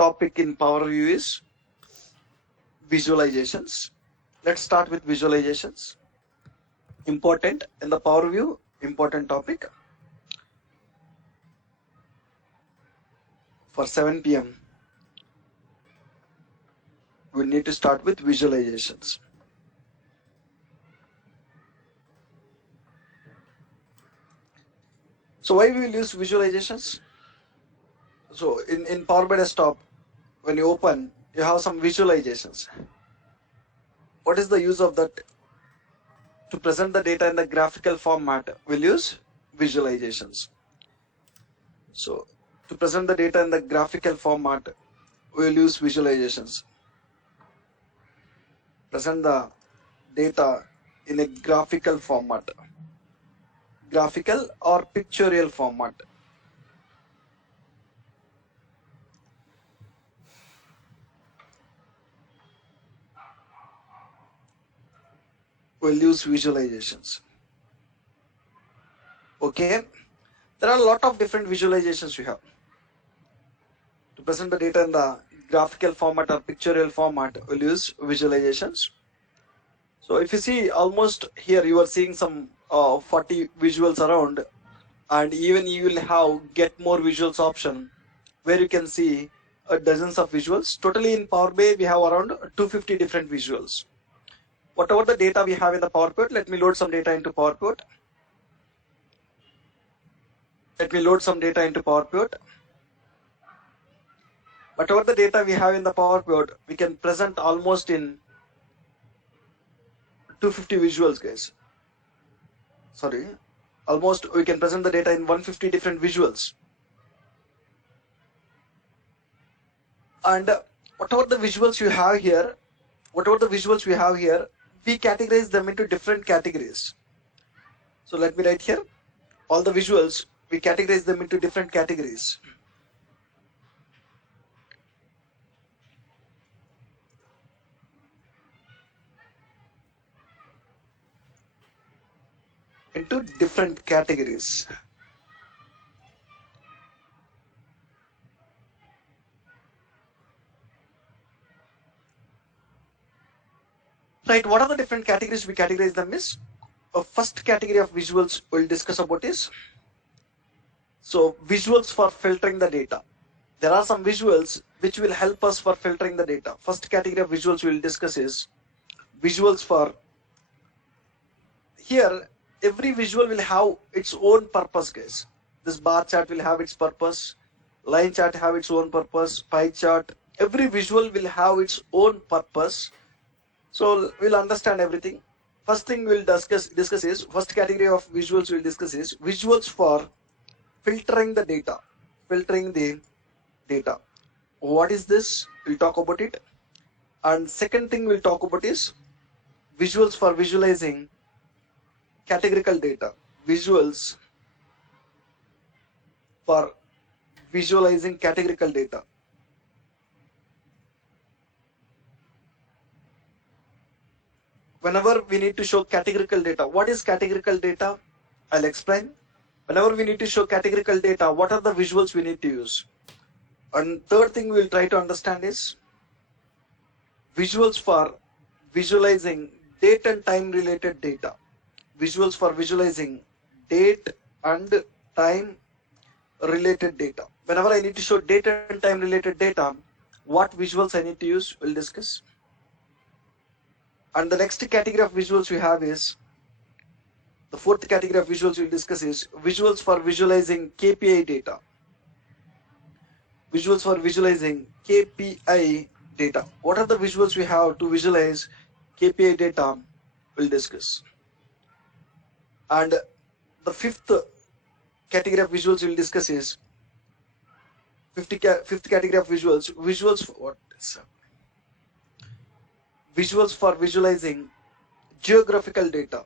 topic in Power View is visualizations. Let's start with visualizations. Important in the Power View, important topic for 7 p.m. We need to start with visualizations. So why we will use visualizations? So in Power BI Desktop, when you open, you have some visualizations. What is the use of that? To present the data in the graphical format, we'll use visualizations. So to present the data in the graphical format, we'll use visualizations. Present the data in a graphical format, graphical or pictorial format. We'll use visualizations. Okay, there are a lot of different visualizations we have. To present the data in the graphical format or pictorial format, we'll use visualizations. So if you see, almost here you are seeing some 40 visuals around, and even you will have get more visuals option where you can see dozens of visuals. Totally in Power BI we have around 250 different visuals. Whatever the data we have in the PowerPoint, let me load some data into PowerPoint. Whatever the data we have in the PowerPoint, we can present almost in 250 visuals, guys. Sorry, almost we can present the data in 150 different visuals. And whatever the visuals you have here, we categorize them into different categories. So let me write here, all the visuals, we categorize them into different categories. Right, what are the different categories we categorize them is? First category of visuals we'll discuss about is, so visuals for filtering the data. There are some visuals which will help us for filtering the data. First category of visuals we'll discuss is visuals for, here every visual will have its own purpose, guys. This bar chart will have its purpose, line chart have its own purpose, pie chart, every visual will have its own purpose. So we'll understand everything. First thing we'll discuss is, first category of visuals we'll discuss is visuals for filtering the data. What is this? We'll talk about it. And second thing we'll talk about is visuals for visualizing categorical data. Visuals for visualizing categorical data. Whenever we need to show categorical data, what is categorical data? I'll explain. Whenever we need to show categorical data, what are the visuals we need to use? And third thing we'll try to understand is visuals for visualizing date and time related data. Visuals for visualizing date and time related data. Whenever I need to show date and time related data, what visuals I need to use, we'll discuss. And the next category of visuals we have is, the fourth category of visuals we'll discuss is visuals for visualizing KPI data. Visuals for visualizing KPI data. What are the visuals we have to visualize KPI data? We'll discuss. And the fifth category of visuals we'll discuss is fifth category of visuals. Visuals for visualizing geographical data.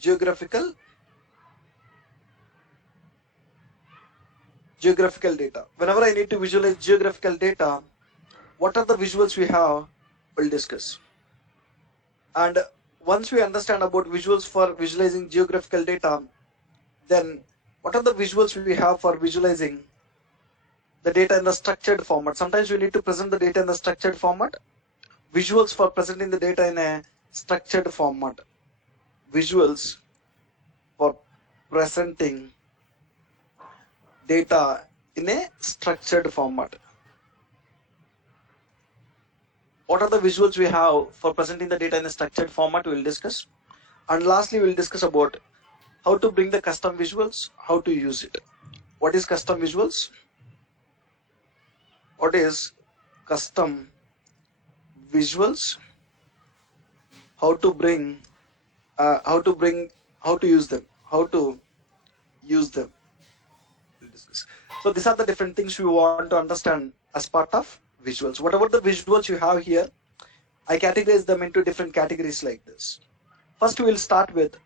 Geographical data. Whenever I need to visualize geographical data, what are the visuals we have? We'll discuss. And once we understand about visuals for visualizing geographical data, then what are the visuals we have for visualizing the data in the structured format. Sometimes we need to present the data in the structured format. Visuals for presenting the data in a structured format. Visuals for presenting data in a structured format. What are the visuals we have for presenting the data in a structured format? We will discuss. And lastly, we will discuss about how to bring the custom visuals, how to use it. What is custom visuals? What is custom visuals? How to use them, how to use them. We'll discuss. So these are the different things we want to understand as part of visuals. Whatever the visuals you have here, I categorize them into different categories like this. First, we will start with,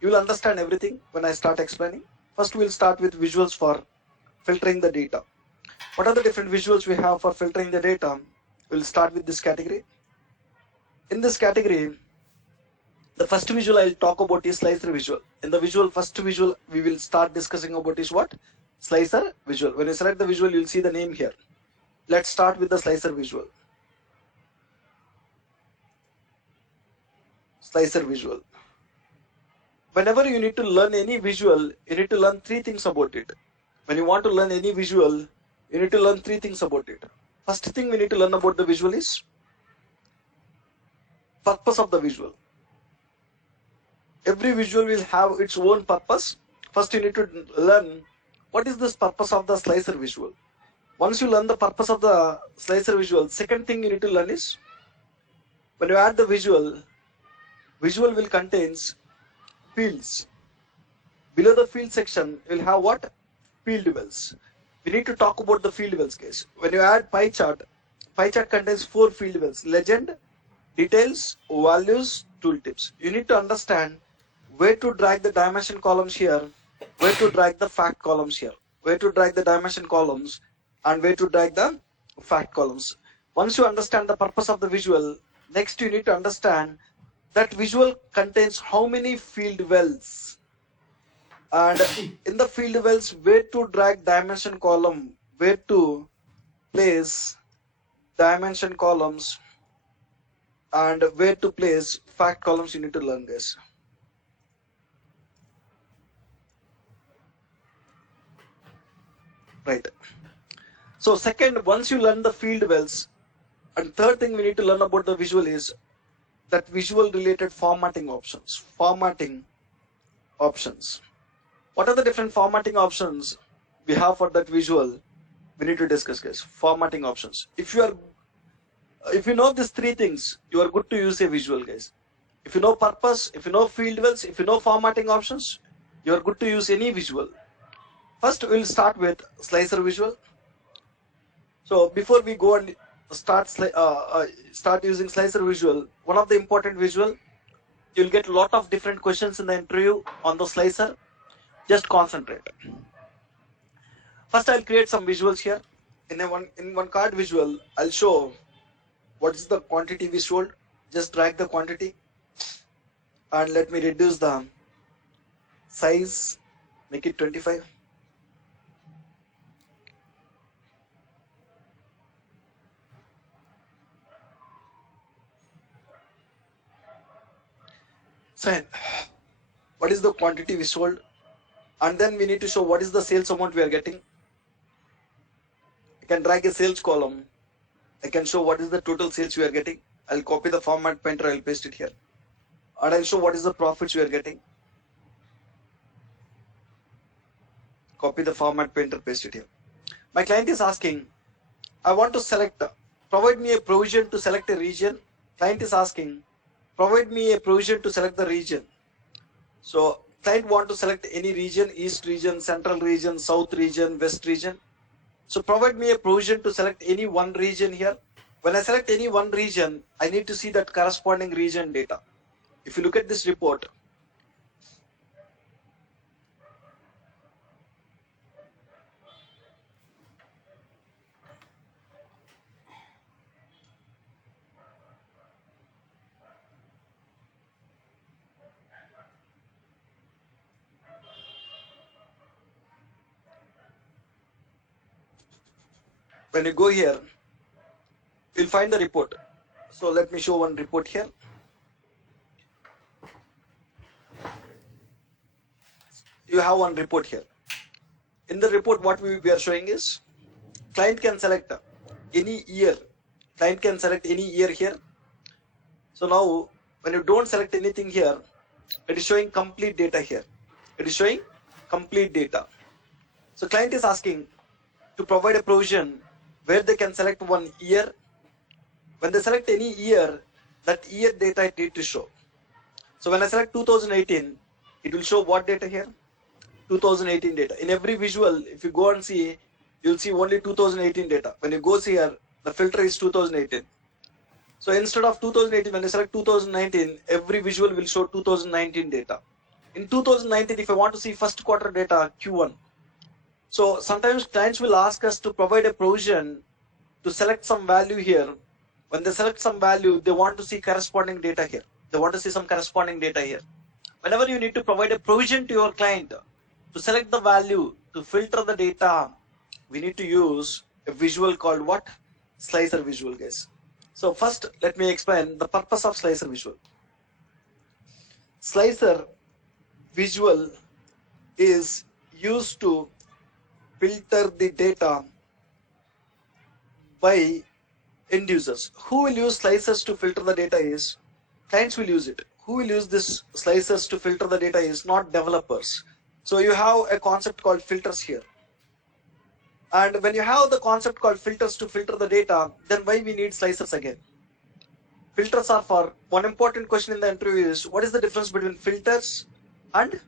you will understand everything when I start explaining. First, we will start with visuals for filtering the data. What are the different visuals we have for filtering the data? We will start with this category. In this category, the first visual I'll talk about is slicer visual. In the first visual we will start discussing about is what? Slicer visual. When you select the visual, you'll see the name here. Let's start with the slicer visual. Slicer visual. Whenever you need to learn any visual, you need to learn three things about it. When you want to learn any visual, you need to learn three things about it. First thing we need to learn about the visual is purpose of the visual. Every visual will have its own purpose. First, you need to learn what is this purpose of the slicer visual. Once you learn the purpose of the slicer visual, second thing you need to learn is when you add the visual will contains fields. Below the field section, you will have what? Field wells. We need to talk about the field wells case. When you add pie chart contains 4 field wells: legend, details, values, tooltips. You need to understand where to drag the dimension columns here, where to drag the fact columns here, where to drag the dimension columns, and where to drag the fact columns. Once you understand the purpose of the visual, next you need to understand that visual contains how many field wells, and in the field wells where to drag dimension column, where to place dimension columns, and where to place fact columns. You need to learn this. Right. So second, once you learn the field wells, and third thing we need to learn about the visual is that visual related formatting options. Formatting options. What are the different formatting options we have for that visual? We need to discuss, guys. Formatting options. If you know these three things, you are good to use a visual, guys. If you know purpose, if you know field wells, if you know formatting options, you are good to use any visual. First, we'll start with slicer visual. So before we go and start using slicer visual, one of the important visual, you'll get a lot of different questions in the interview on the slicer. Just concentrate. First, I'll create some visuals here. In one card visual, I'll show what is the quantity we sold. Just drag the quantity and let me reduce the size, make it 25. So what is the quantity we sold, and then we need to show what is the sales amount we are getting. I can drag a sales column. I can show what is the total sales we are getting. I'll copy the format painter, I'll paste it here, and I'll show what is the profits we are getting. Copy the format painter, paste it here. My client is asking, I want to select, provide me a provision to select a region. Client is asking, provide me a provision to select the region. So client want to select any region: east region, central region, south region, west region. So provide me a provision to select any one region here. When I select any one region, I need to see that corresponding region data. If you look at this report, when you go here, you'll find the report. So let me show one report here. You have one report here. In the report, what we are showing is client can select any year. Client can select any year here. So now when you don't select anything here, it is showing complete data here. It is showing complete data. So client is asking to provide a provision where they can select one year. When they select any year, that year data it need to show. So when I select 2018, it will show what data here? 2018 data. In every visual, if you go and see, you'll see only 2018 data. When you go here, the filter is 2018. So instead of 2018, when I select 2019, every visual will show 2019 data. In 2019, if I want to see first quarter data, Q1. So sometimes clients will ask us to provide a provision to select some value here. When they select some value, they want to see corresponding data here. They want to see some corresponding data here. Whenever you need to provide a provision to your client to select the value, to filter the data, we need to use a visual called what? Slicer visual, guys. So first, let me explain the purpose of slicer visual. Slicer visual is used to filter the data by end users. Who will use slicers to filter the data is clients will use it. Who will use this slicers to filter the data is not developers. So you have a concept called filters here. And when you have the concept called filters to filter the data, then why we need slicers again? Filters are for one important question in the interview is what is the difference between filters and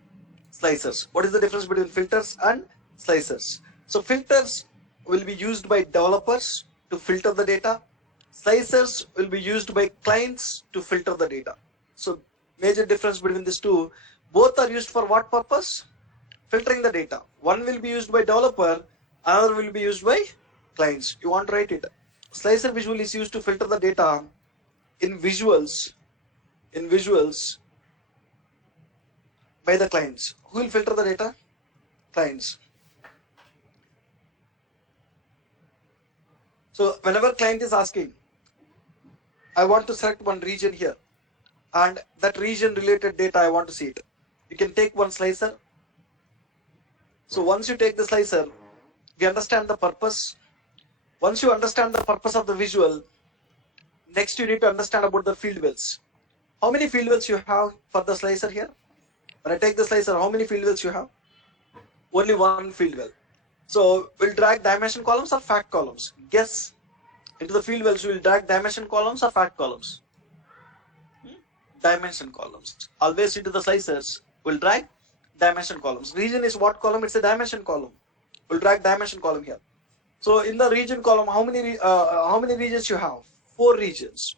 slicers? What is the difference between filters and slicers? So filters will be used by developers to filter the data. Slicers will be used by clients to filter the data. So major difference between these two. Both are used for what purpose? Filtering the data. One will be used by developer, another will be used by clients. You want to write it. Slicer visual is used to filter the data in visuals by the clients. Who will filter the data? Clients. So whenever client is asking, I want to select one region here and that region related data I want to see it. You can take one slicer. So once you take the slicer, we understand the purpose. Once you understand the purpose of the visual, next you need to understand about the field wells. How many field wells you have for the slicer here? When I take the slicer, how many field wells you have? Only one field well. So we'll drag dimension columns or fact columns. Guess. Into the field wells, we will drag dimension columns or fact columns. Dimension columns. Always into the slicers, we'll drag dimension columns. Region is what column? It's a dimension column. We'll drag dimension column here. So in the region column, how many regions you have? 4 regions.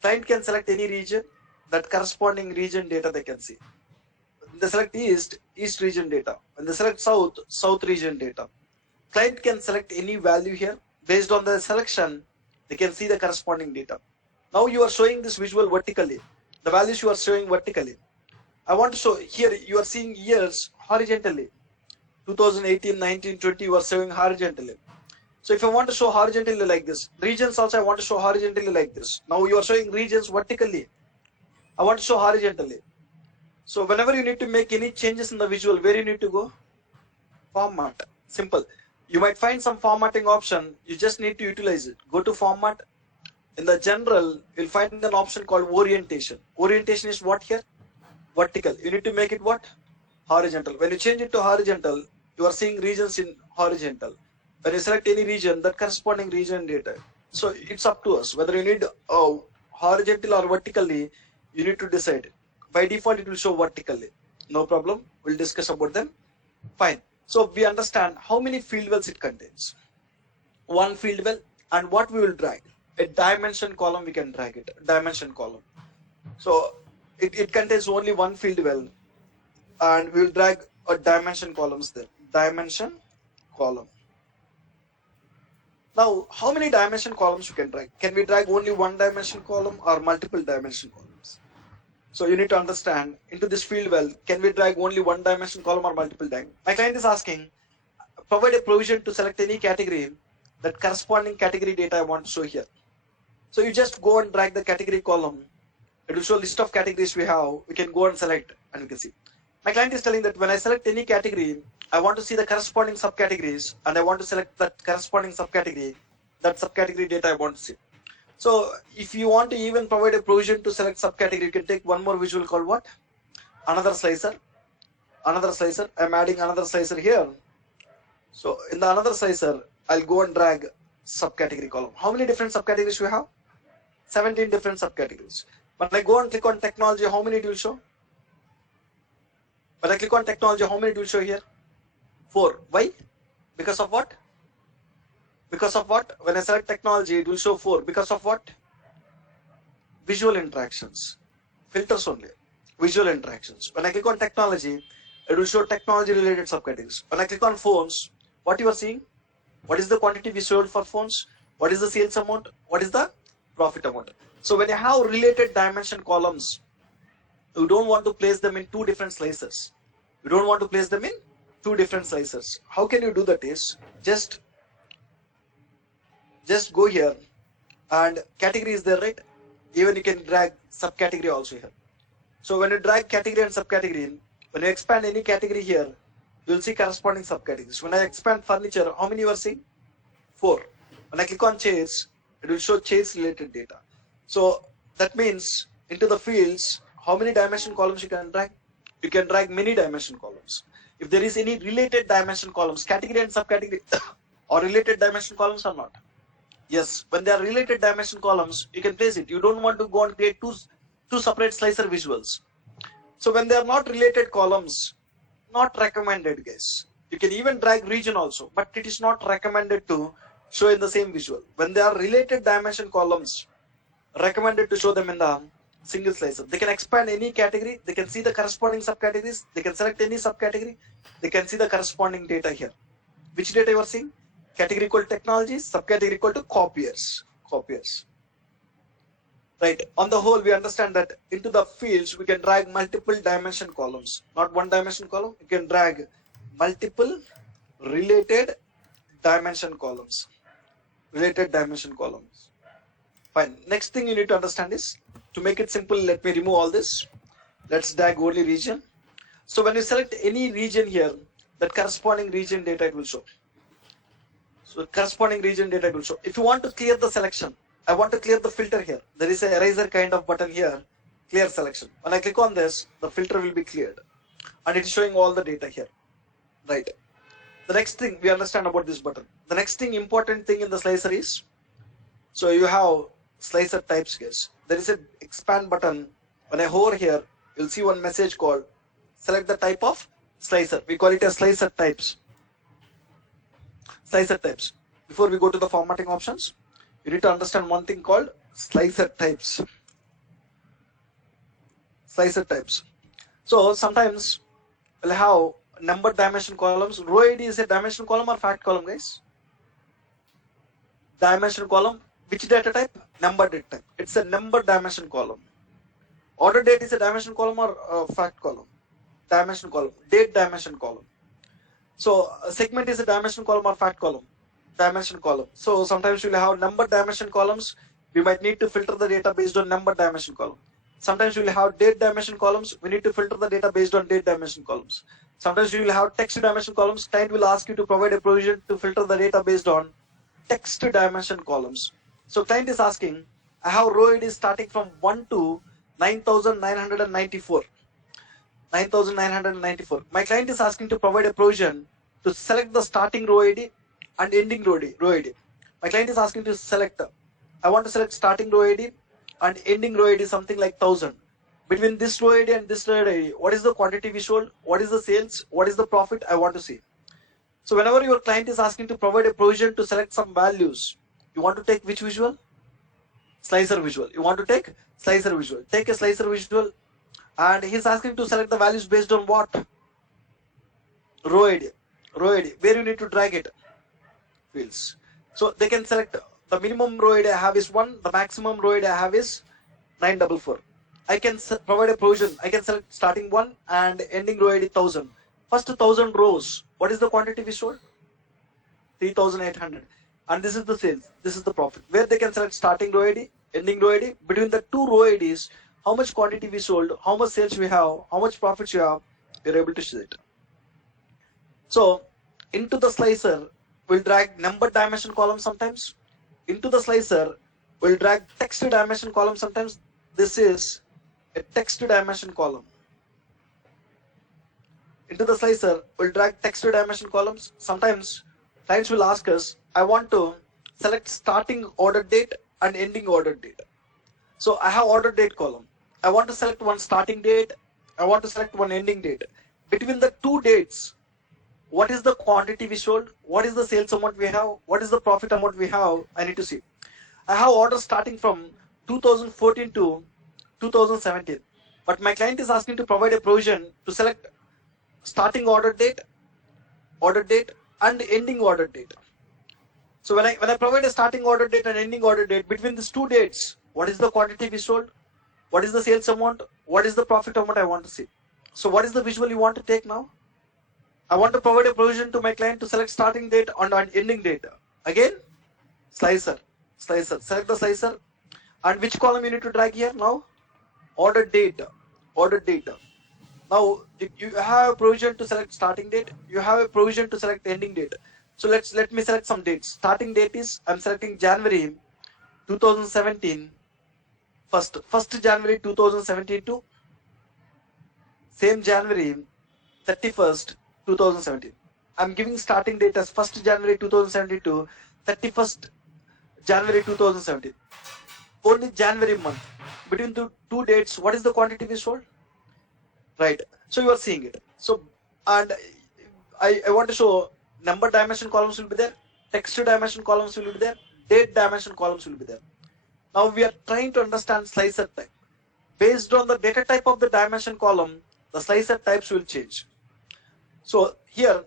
Client can select any region. That corresponding region data they can see. When they select east region data. When they select south region data. Client can select any value here. Based on the selection, they can see the corresponding data. Now you are showing this visual vertically. The values you are showing vertically. I want to show here you are seeing years horizontally. 2018, 19, 20 you are showing horizontally. So if I want to show horizontally like this, regions also I want to show horizontally like this. Now you are showing regions vertically. I want to show horizontally. So whenever you need to make any changes in the visual, where you need to go? Format. Simple. You might find some formatting option. You just need to utilize it. Go to format. In the general, you'll find an option called orientation. Orientation is what here? Vertical. You need to make it what? Horizontal. When you change it to horizontal, you are seeing regions in horizontal. When you select any region, that corresponding region data. So it's up to us. Whether you need horizontal or vertically, you need to decide. By default, it will show vertically. No problem. We'll discuss about them. Fine. So we understand how many field wells it contains. One field well, and what we will drag. A dimension column we can drag it. Dimension column. So it contains only one field well, and we will drag a dimension columns there. Dimension column. Now, how many dimension columns you can drag? Can we drag only one dimension column or multiple dimension columns? So you need to understand into this field well, can we drag only one dimension column or multiple dimension? My client is asking, provide a provision to select any category that corresponding category data I want to show here. So you just go and drag the category column. It will show a list of categories we have. We can go and select and you can see. My client is telling that when I select any category, I want to see the corresponding subcategories and I want to select that corresponding subcategory, that subcategory data I want to see. So if you want to even provide a provision to select subcategory, you can take one more visual called what? Another slicer. Another slicer. I'm adding another slicer here. So in the another slicer, I'll go and drag subcategory column. How many different subcategories we have? 17 different subcategories. When I go and click on technology, how many it will show? When I click on technology, how many it will show here? 4. Why? Because of what? Because of what? When I select technology, it will show 4. Because of what? Visual interactions. Filters only. Visual interactions. When I click on technology, it will show technology related subcategories. When I click on phones, what you are seeing? What is the quantity we sold for phones? What is the sales amount? What is the profit amount? So when you have related dimension columns, you don't want to place them in two different slices. You don't want to place them in two different slices. How can you do that is, just go here and category is there, right? Even you can drag subcategory also here. So when you drag category and subcategory, when you expand any category here, you will see corresponding subcategories. When I expand furniture, how many you are seeing? 4. When I click on chairs, it will show chairs related data. So that means into the fields, how many dimension columns you can drag? You can drag many dimension columns. If there is any related dimension columns, category and subcategory or related dimension columns or not? Yes, when they are related dimension columns, you can place it. You don't want to go and create two separate slicer visuals. So when they are not related columns, not recommended, guys. You can even drag region also, but it is not recommended to show in the same visual. When they are related dimension columns, recommended to show them in the single slicer. They can expand any category, they can see the corresponding subcategories, they can select any subcategory, they can see the corresponding data here. Which data you are seeing? Category equal to technologies, subcategory equal to copiers. Right. On the whole, we understand that into the fields, we can drag multiple dimension columns, not one dimension column. You can drag multiple related dimension columns. Fine. Next thing you need to understand is, to make it simple, let me remove all this. Let's drag only region. So when you select any region here, that corresponding region data it will show. So corresponding region data it will show. If you want to clear the selection, I want to clear the filter here. There is a eraser kind of button here, clear selection. When I click on this, the filter will be cleared. And it's showing all the data here. Right. The next thing we understand about this button. The next thing, important thing in the slicer is, so you have slicer types, guys. There is an expand button. When I hover here, you'll see one message called select the type of slicer. We call it as slicer types. Slicer types. Before we go to the formatting options, you need to understand one thing called slicer types. Slicer types. So sometimes we'll have number dimension columns. Row ID is a dimension column or fact column, guys? Dimension column. Which data type? Number data type. It's a number dimension column. Order date is a dimension column or fact column? Dimension column. Date dimension column. So segment is a dimension column or fact column? Dimension column. So sometimes we'll have number dimension columns. We might need to filter the data based on number dimension column. Sometimes we'll have date dimension columns. We need to filter the data based on date dimension columns. Sometimes we will have text dimension columns. Client will ask you to provide a provision to filter the data based on text dimension columns. So client is asking, I have row ID starting from 1 to 9,994. 9,994. My client is asking to provide a provision to select the starting row ID and ending row ID. My client is asking to select, I want to select starting row ID and ending row ID something like 1,000. Between this row ID and this row ID, what is the quantity we sold? What is the sales? What is the profit I want to see? So whenever your client is asking to provide a provision to select some values, you want to take which visual? Slicer visual. You want to take slicer visual. Take a slicer visual and he's asking to select the values based on what? Row ID. Where you need to drag it? Fields. So they can select the minimum row ID I have is 1, the maximum row ID I have is 944. I can provide a provision. I can select starting 1 and ending row ID 1000. First 1000 rows. What is the quantity we sold? 3,800. and this is the sales, this is the profit, where they can select starting row ID, ending row ID. Between the two row IDs, how much quantity we sold, how much sales we have, how much profits you have, you're able to see it. So into the slicer, we'll drag number dimension column sometimes. Into the slicer, we'll drag text dimension column sometimes. This is a text dimension column. Into the slicer, we'll drag text dimension columns. Sometimes clients will ask us, I want to select starting order date and ending order date. So I have order date column. I want to select one starting date. I want to select one ending date. Between the two dates, what is the quantity we sold? What is the sales amount we have? What is the profit amount we have? I need to see. I have orders starting from 2014 to 2017. But my client is asking to provide a provision to select starting order date, and ending order date. So when I provide a starting order date and ending order date, between these two dates, what is the quantity we sold? What is the sales amount? What is the profit amount I want to see? So what is the visual you want to take now? I want to provide a provision to my client to select starting date and ending date. Again, slicer, select the slicer. And which column you need to drag here now? Order date. Now you have a provision to select starting date. You have a provision to select ending date. So let me select some dates. Starting date is, I'm selecting January 2017. First January 2017 to same January 31st 2017. I'm giving starting date as 1st January 2017 to 31st January 2017. Only January month. Between the two dates, what is the quantity we sold? Right. So you are seeing it. So, and I want to show number dimension columns will be there, text dimension columns will be there, date dimension columns will be there. Now we are trying to understand slicer type. Based on the data type of the dimension column, the slicer types will change. So here,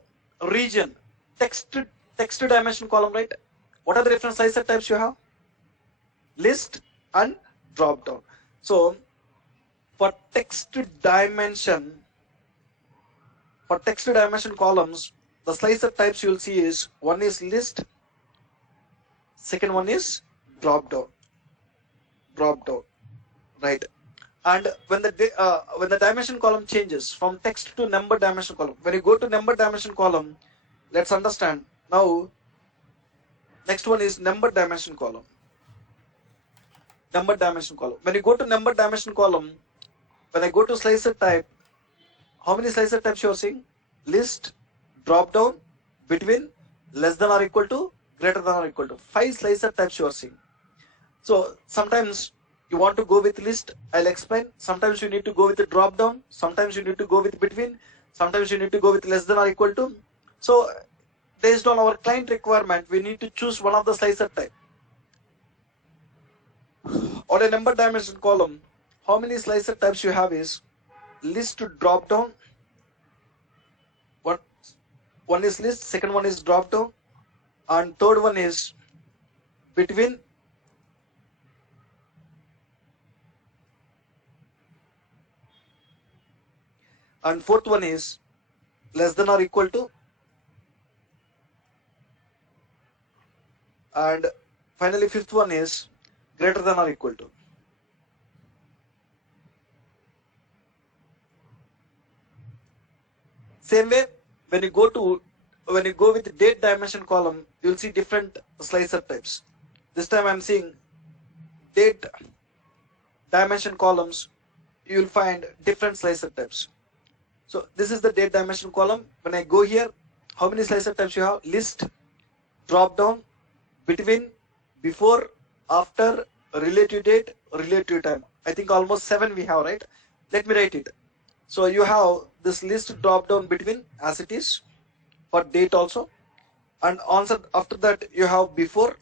region, text dimension column, right? What are the different slicer types you have? List and drop down. So for text dimension columns, the slicer types you will see is, one is list, second one is drop down, right? And when the dimension column changes from text to number dimension column, when you go to number dimension column, let's understand now. Next one is number dimension column. When you go to number dimension column, when I go to slicer type, how many slicer types you are seeing? List, drop down, between, less than or equal to, greater than or equal to. 5 slicer types you are seeing. So sometimes you want to go with list, I'll explain. Sometimes you need to go with the drop down. Sometimes you need to go with between. Sometimes you need to go with less than or equal to. So based on our client requirement, we need to choose one of the slicer type. On a number dimension column, how many slicer types you have is list to drop down. One is list, second one is drop down, and third one is between, and fourth one is less than or equal to, and finally fifth one is greater than or equal to. Same way, when you go with date dimension column, you will see different slicer types. This time I'm seeing date dimension columns, you will find different slicer types. So this is the date dimension column. When I go here, how many slicer types you have? List, drop down, between, before, after, relative date, relative time. I think almost 7 we have, right? Let me write it. So you have this list drop down between as it is for date also, and answer after that you have before,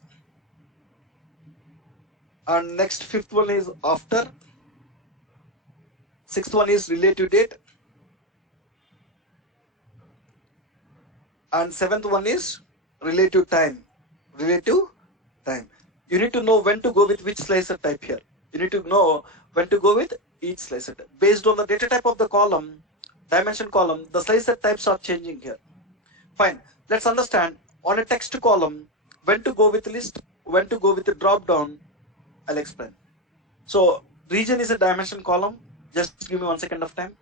and next fifth one is after, sixth one is relative date, and seventh one is relative time. You need to know when to go with which slicer type here. You need to know when to go with each slicer type. Based on the data type of the column, dimension column, the slicer types are changing here. Fine. Let's understand. On a text column, when to go with list, when to go with the drop down, I'll explain. So region is a dimension column. Just give me 1 second of time.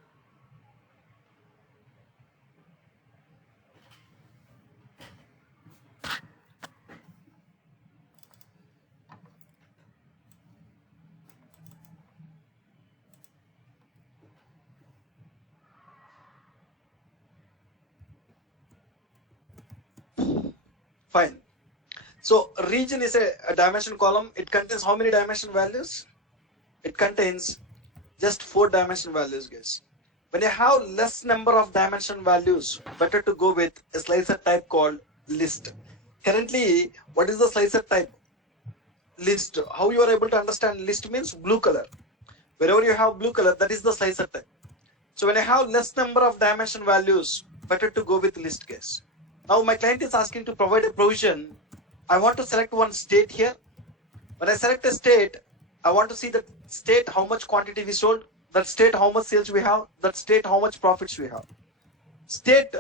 Fine. So region is a dimension column. It contains how many dimension values? It contains just 4 dimension values, guys. When you have less number of dimension values, better to go with a slicer type called list. Currently, what is the slicer type? List. How you are able to understand list means blue color. Wherever you have blue color, that is the slicer type. So when I have less number of dimension values, better to go with list, guys. Now my client is asking to provide a provision. I want to select one state here. When I select a state, I want to see the state, how much quantity we sold, that state, how much sales we have, that state, how much profits we have. State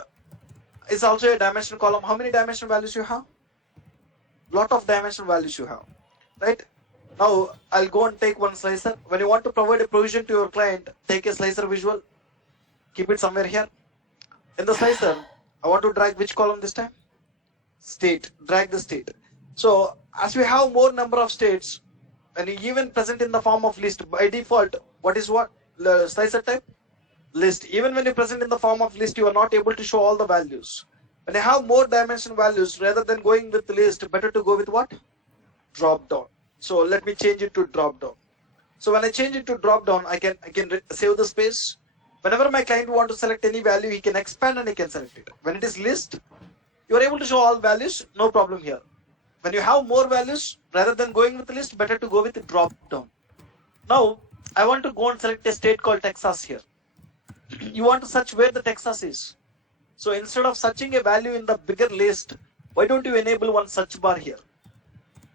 is also a dimension column. How many dimension values you have? Lot of dimension values you have, right? Now I'll go and take one slicer. When you want to provide a provision to your client, take a slicer visual, keep it somewhere here. In the slicer, I want to drag which column this time? State. Drag the state. So as we have more number of states, and you even present in the form of list, by default, what is what? The slicer type? List. Even when you present in the form of list, you are not able to show all the values. When you have more dimension values, rather than going with the list, better to go with what? Drop down. So let me change it to drop down. So when I change it to drop down, I can save the space. Whenever my client want to select any value, he can expand and he can select it. When it is list, you are able to show all values, no problem here. When you have more values, rather than going with the list, better to go with the drop down. Now, I want to go and select a state called Texas here. You want to search where the Texas is. So instead of searching a value in the bigger list, why don't you enable one search bar here?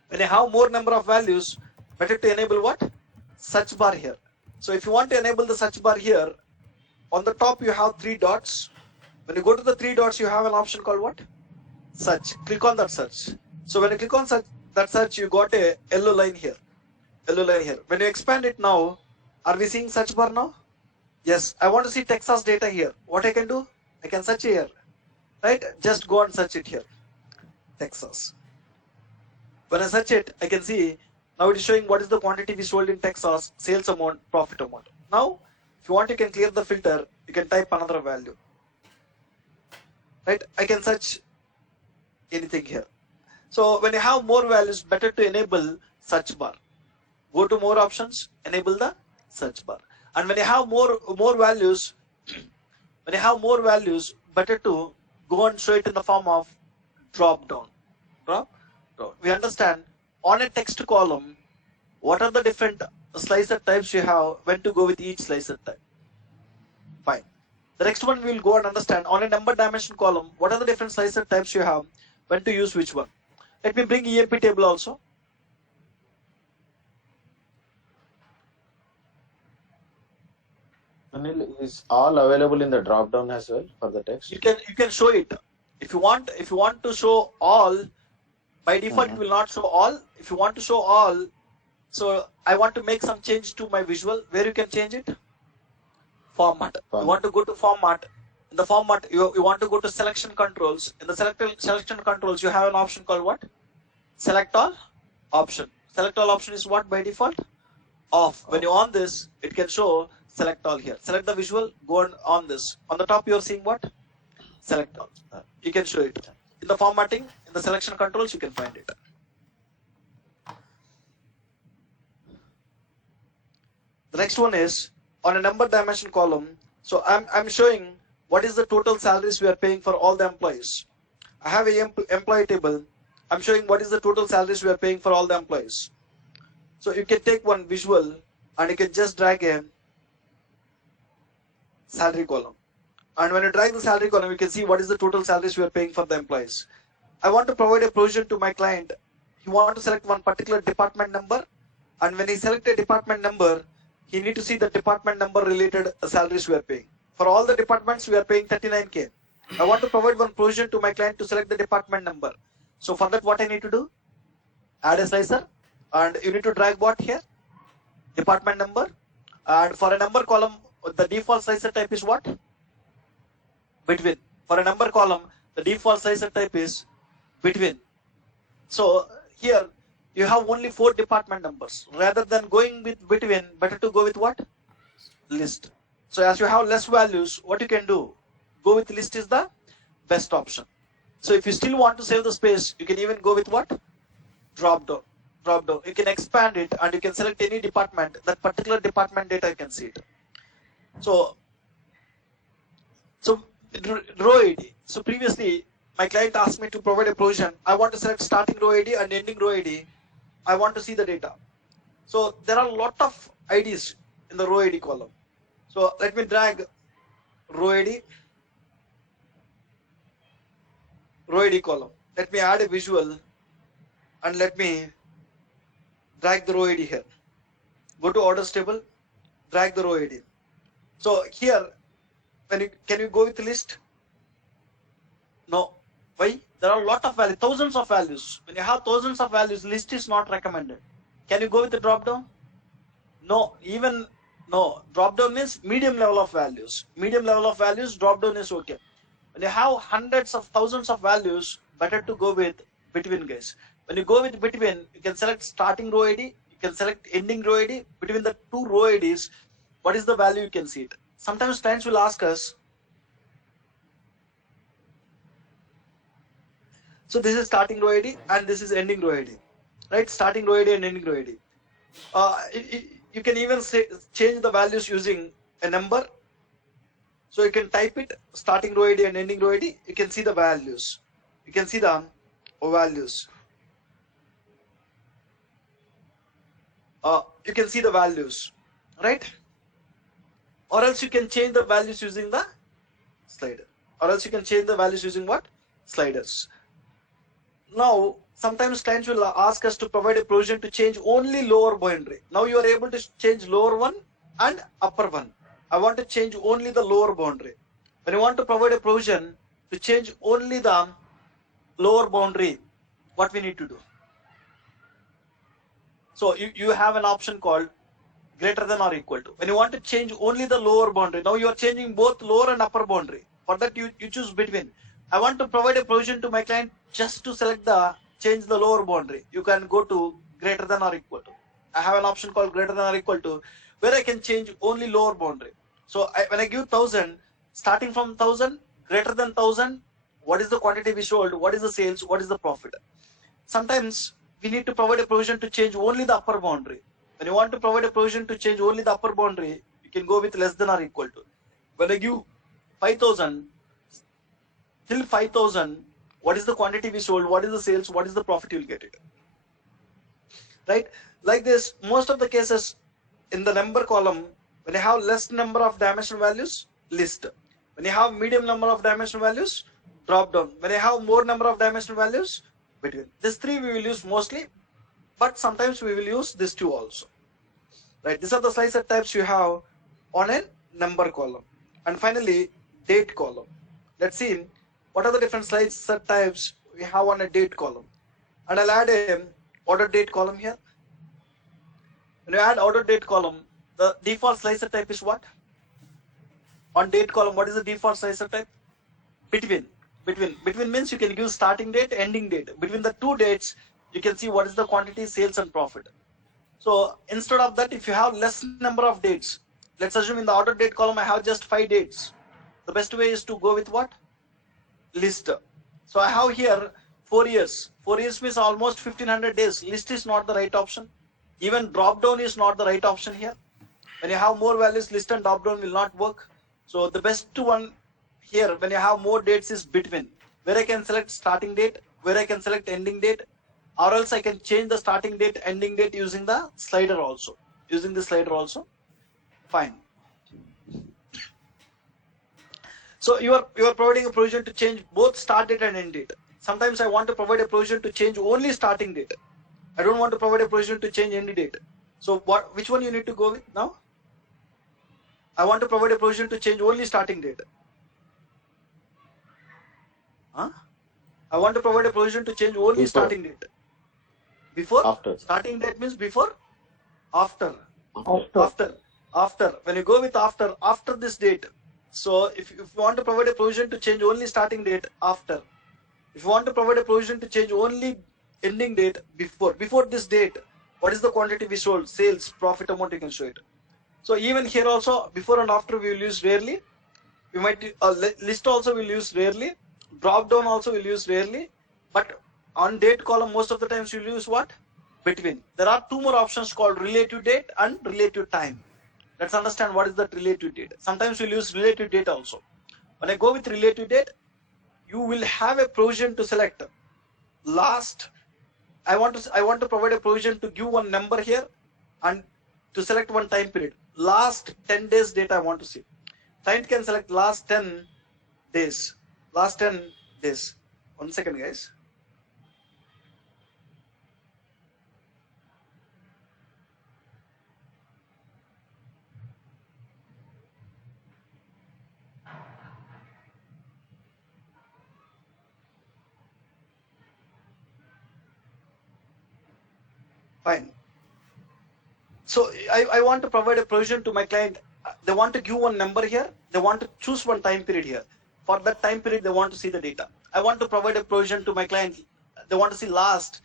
When you have more number of values, better to enable what? Search bar here. So if you want to enable the search bar here, on the top you have 3 dots. When you go to the 3 dots, you have an option called what? Search. Click on that search. So when you click on that search, you got a yellow line here. Yellow line here. When you expand it now, are we seeing search bar now? Yes. I want to see Texas data here. What I can do? I can search here. Right? Just go and search it here. Texas. When I search it, I can see now it is showing what is the quantity we sold in Texas, sales amount, profit amount. Now, if you want, you can clear the filter. You can type another value. Right? I can search anything here. So when you have more values, better to enable search bar. Go to more options, enable the search bar. And when you have more values, better to go and show it in the form of drop down. Drop down. We understand on a text column, what are the different slicer types you have, when to go with each slicer type. Fine. The next one we will go and understand on a number dimension column, what are the different slicer types you have, when to use which one. Let me bring EMP table also. Anil, is all available in the drop down as well for the text? You can show it. If you want to show all, by default it will not show all. If you want to show all, so I want to make some change to my visual. Where you can change it? Format. You want to go to format. In the format, you want to go to selection controls. In the selection controls, you have an option called what? Select all option. Select all option is what by default? Off. When you on this, it can show select all here. Select the visual, go on this. On the top, you are seeing what? Select all. You can show it. In the formatting, in the selection controls, you can find it. The next one is on a number dimension column. So I'm showing what is the total salaries we are paying for all the employees. I have a employee table. I'm showing what is the total salaries we are paying for all the employees. So you can take one visual and you can just drag a salary column. And when you drag the salary column, you can see what is the total salaries we are paying for the employees. I want to provide a provision to my client. He wants to select one particular department number. And when he selects a department number, he need to see the department number related salaries we are paying. For all the departments, we are paying 39K. I want to provide one provision to my client to select the department number. So for that, what I need to do? Add a slicer, and you need to drag what here? Department number. And for a number column, the default slicer type is what? Between. For a number column, the default slicer type is between. So here you have only 4 department numbers. Rather than going with between, better to go with what? List. So as you have less values, what you can do? Go with list is the best option. So if you still want to save the space, you can even go with what? Drop down. Drop down. You can expand it and you can select any department. That particular department data you can see it. So row ID. So previously my client asked me to provide a provision. I want to select starting row ID and ending row ID. I want to see the data. So there are a lot of IDs in the row ID column. So let me drag row ID column. Let me add a visual and let me drag the row ID here. Go to orders table, drag the row ID. So here, can you go with list? No. Why? There are a lot of values, thousands of values. When you have thousands of values, list is not recommended. Can you go with the drop down? No. No. Drop down means medium level of values. Medium level of values, drop down is okay. When you have hundreds of thousands of values, better to go with between, guys. When you go with between, you can select starting row ID, you can select ending row ID. Between the 2 row IDs, what is the value, you can see it. Sometimes clients will ask us, so this is starting row ID and this is ending row ID, right? Starting row ID and ending row ID. You can even change the values using a number. So you can type it, starting row ID and ending row ID. You can see the values. You can see the values. You can see the values, right? Or else you can change the values using the slider. Or else you can change the values using what? Sliders. Now, sometimes clients will ask us to provide a provision to change only lower boundary. Now you are able to change lower one and upper one. I want to change only the lower boundary. When you want to provide a provision to change only the lower boundary, what we need to do? So you have an option called greater than or equal to. When you want to change only the lower boundary, now you are changing both lower and upper boundary. For that you choose between. I want to provide a provision to my client just to select change the lower boundary. You can go to greater than or equal to. I have an option called greater than or equal to, where I can change only lower boundary. So when I give 1000, starting from 1000, greater than 1000, what is the quantity we sold, what is the sales, what is the profit. Sometimes we need to provide a provision to change only the upper boundary. When you want to provide a provision to change only the upper boundary, you can go with less than or equal to. When I give 5000, till 5000, what is the quantity we sold, what is the sales, what is the profit, you'll get it. Right? Like this, most of the cases in the number column, when you have less number of dimensional values, list. When you have medium number of dimensional values, drop down. When you have more number of dimensional values, between. These 3 we will use mostly, but sometimes we will use these 2 also. Right? These are the slicer types you have on a number column. And finally, date column. Let's see what are the different slicer types we have on a date column. And I'll add a order date column here. When you add order date column, the default slicer type is what? On date column, what is the default slicer type? Between. Between means you can give starting date, ending date. Between the 2 dates, you can see what is the quantity, sales and profit. So instead of that, if you have less number of dates, let's assume in the order date column I have just 5 dates. The best way is to go with what? List. So I have here 4 years. 4 years means almost 1500 days. List is not the right option. Even drop down is not the right option here. When you have more values, list and drop down will not work. So the best one here, when you have more dates, is between, where I can select starting date, where I can select ending date, or else I can change the starting date, ending date using the slider also. Using the slider also, fine. So you are providing a provision to change both start date and end date. Sometimes I want to provide a provision to change only starting date. I don't want to provide a provision to change end date. So which one you need to go with now? I want to provide a provision to change only starting date. I I want to provide a provision to change only Before. starting date. Before? After. Starting date means before? After. After. After. When you go with after this date. So if you want to provide a provision to change only starting date, after. If you want to provide a provision to change only ending date, before this date, what is the quantity we sold, sales, profit amount, you can show it. So even here also, before and after we will use rarely. We might list also will use rarely. Drop down also will use rarely. But on date column, most of the times you'll use what? Between. There are two more options called relative date and relative time. Let's understand what is that relative date. Sometimes we'll use relative date also. When I go with relative date, you will have a provision to select last. I want to provide a provision to give one number here and to select one time period. Last 10 days data I want to see. Client can select last 10 days. Last 10 days. 1 second, guys. Fine. So I want to provide a provision to my client. They want to give one number here. They want to choose one time period here. For that time period, they want to see the data. I want to provide a provision to my client. They want to see last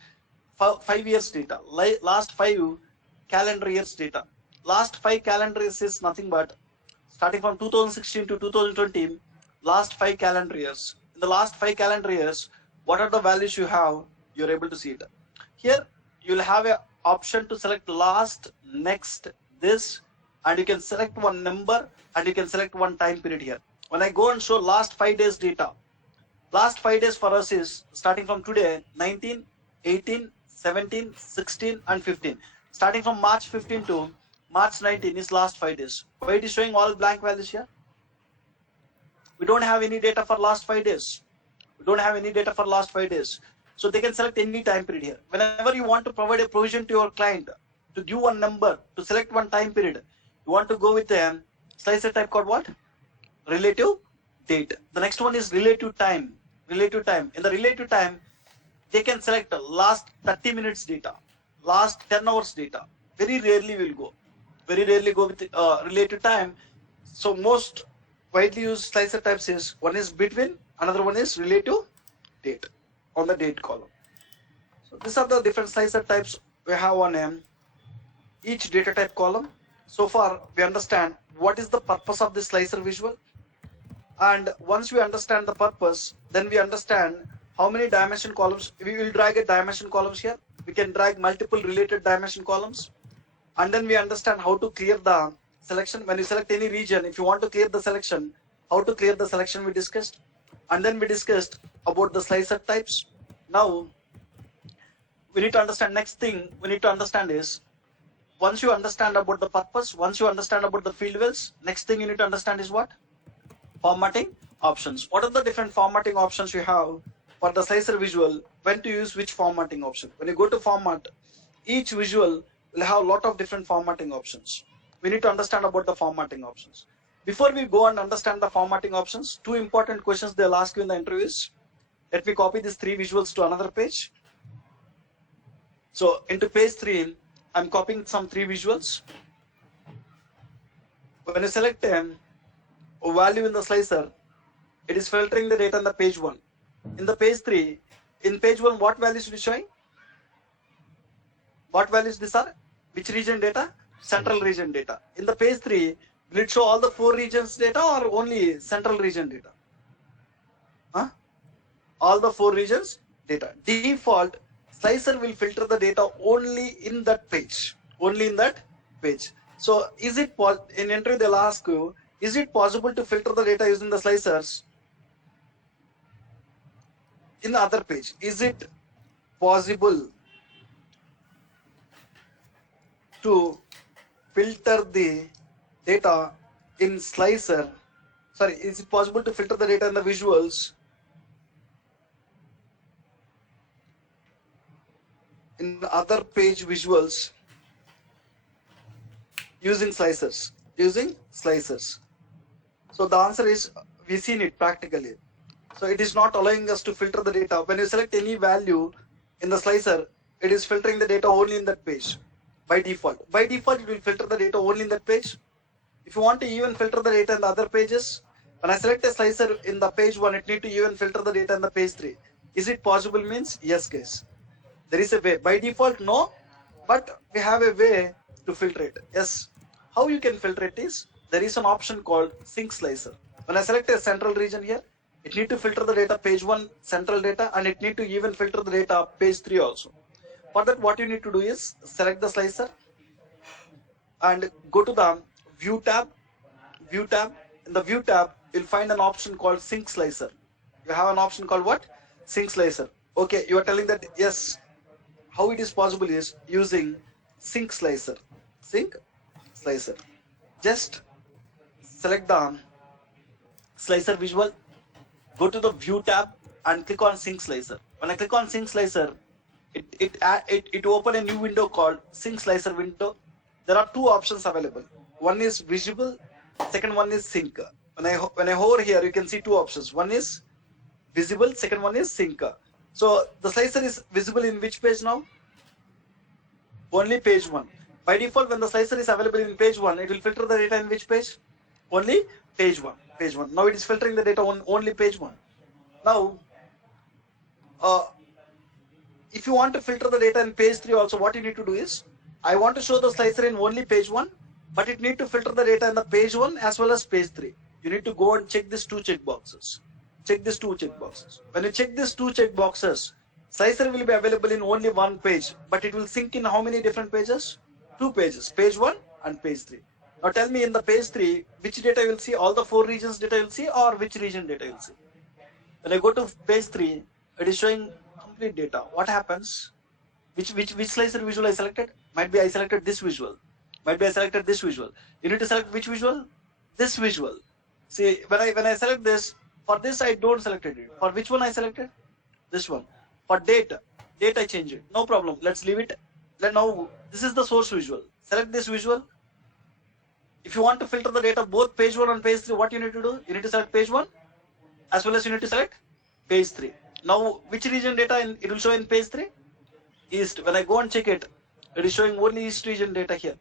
5 years data, last 5 calendar years data. Last 5 calendar years is nothing but starting from 2016 to 2020, last 5 calendar years. In the last 5 calendar years, what are the values you have? You're able to see it. Here, you'll have a option to select last, next, this, and you can select one number and you can select one time period here. When I go and show last 5 days data, last 5 days for us is starting from today, 19, 18, 17, 16, and 15. Starting from March 15 to March 19 is last 5 days. Why it is showing all blank values here? We don't have any data for last 5 days. We don't have any data for last 5 days. So they can select any time period here. Whenever you want to provide a provision to your client to give one number, to select one time period, you want to go with a slicer type called what? Relative date. The next one is relative time. Relative time. In the relative time, they can select last 30 minutes data, last 10 hours data. Very rarely will go. Very rarely go with relative time. So most widely used slicer types is one is between, another one is relative date on the date column. So these are the different slicer types we have on each data type column. So far we understand what is the purpose of this slicer visual, and once we understand the purpose, then we understand how many dimension columns. We will drag a dimension columns here. We can drag multiple related dimension columns, and then we understand how to clear the selection. When you select any region, if you want to clear the selection, how to clear the selection we discussed, and then we discussed about the slicer types. Now we need to understand, next thing we need to understand is, once you understand about the purpose, once you understand about the field wells, next thing you need to understand is what? Formatting options. What are the different formatting options you have for the slicer visual? When to use which formatting option? When you go to format, each visual will have a lot of different formatting options. We need to understand about the formatting options. Before we go and understand the formatting options, 2 important questions they'll ask you in the interviews. Let me copy these 3 visuals to another page. So into page 3, I'm copying some 3 visuals. When you select a value in the slicer, it is filtering the data on the page 1. In the page 3, in page 1, what values will be showing? What values these are? Which region data? Central region data. In the page 3, will it show all the 4 regions data or only central region data? All the 4 regions data. Default, slicer will filter the data only in that page. Only in that page. So is it, in interview they'll ask you, is it possible to filter the data using the slicers in the other page? Is it possible to filter the data in slicer? Sorry, is it possible to filter the data in the visuals in other page visuals using slicers? Using slicers. So the answer is, we've seen it practically. So it is not allowing us to filter the data. When you select any value in the slicer, it is filtering the data only in that page by default. By default, it will filter the data only in that page. If you want to even filter the data in the other pages, when I select a slicer in the page 1, it need to even filter the data in the page 3. Is it possible? Means yes, guys. There is a way. By default, no, but we have a way to filter it. Yes. How you can filter it is, there is an option called sync slicer. When I select a central region here, it need to filter the data page 1 central data, and it need to even filter the data page 3 also. For that, what you need to do is select the slicer and go to the view tab. In the view tab, you'll find an option called sync slicer. You have an option called what? Sync slicer. Okay, you are telling that yes. How it is possible is using sync slicer. Sync slicer. Just select the slicer visual, go to the view tab and click on sync slicer. When I click on sync slicer, it open a new window called sync slicer window. There are two options available. One is visible, second one is sync. When I hover here, you can see two options. One is visible, second one is sync. So the slicer is visible in which page now? Only page 1. By default, when the slicer is available in page 1, it will filter the data in which page? Only page 1. Page 1. Now it is filtering the data on only page 1. Now, if you want to filter the data in page 3 also, what you need to do is, I want to show the slicer in only page 1, but it need to filter the data in the page 1 as well as page 3. You need to go and check these two checkboxes. Check these two checkboxes. When you check these two checkboxes, slicer will be available in only one page, but it will sync in how many different pages? Two pages, page 1 and page 3. Now tell me, in the page 3, which data you will see? All the 4 regions data you will see, or which region data you will see? When I go to page 3, it is showing complete data. What happens? Which slicer visual I selected? Might be I selected this visual. Might be I selected this visual. You need to select which visual? This visual. See, when I select this, for this I don't select it. For which one I selected? This one. For date I change it. No problem. Let's leave it. Now this is the source visual. Select this visual. If you want to filter the data both page 1 and page 3, what you need to do? You need to select page 1 as well as you need to select page 3. Now which region data it will show in page 3? East. When I go and check it, it is showing only East region data here.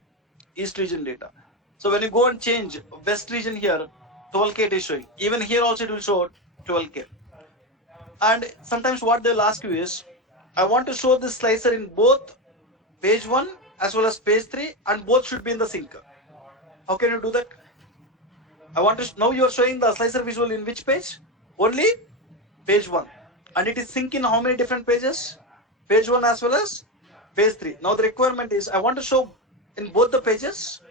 East region data. So when you go and change West region here, 12K it is showing. Even here also it will show 12K. And sometimes what they'll ask you is, I want to show this slicer in both page 1 as well as page 3, and both should be in the sync. How can you do that? I want to, now you are showing the slicer visual in which page? Only page 1. And it is sync in how many different pages? Page 1 as well as page 3. Now the requirement is, I want to show in both the pages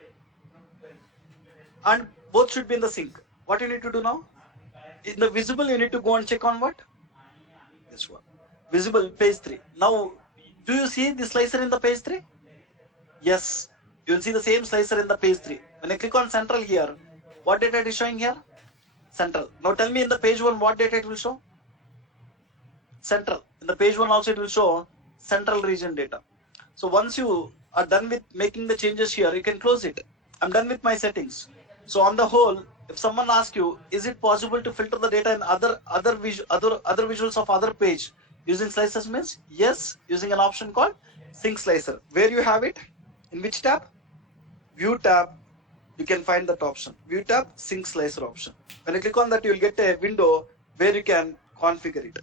and both should be in the sync. What you need to do now? In the visible, you need to go and check on what? This one. Visible, page 3. Now, do you see the slicer in the page 3? Yes. You will see the same slicer in the page 3. When I click on central here, what data it is showing here? Central. Now tell me, in the page 1, what data it will show? Central. In the page 1 also it will show central region data. So once you are done with making the changes here, you can close it. I'm done with my settings. So on the whole, if someone asks you, is it possible to filter the data in other visuals of other page using slicers? Means yes, using an option called sync slicer. Where you have it? In which tab? View tab. You can find that option. View tab, sync slicer option. When you click on that, you will get a window where you can configure it.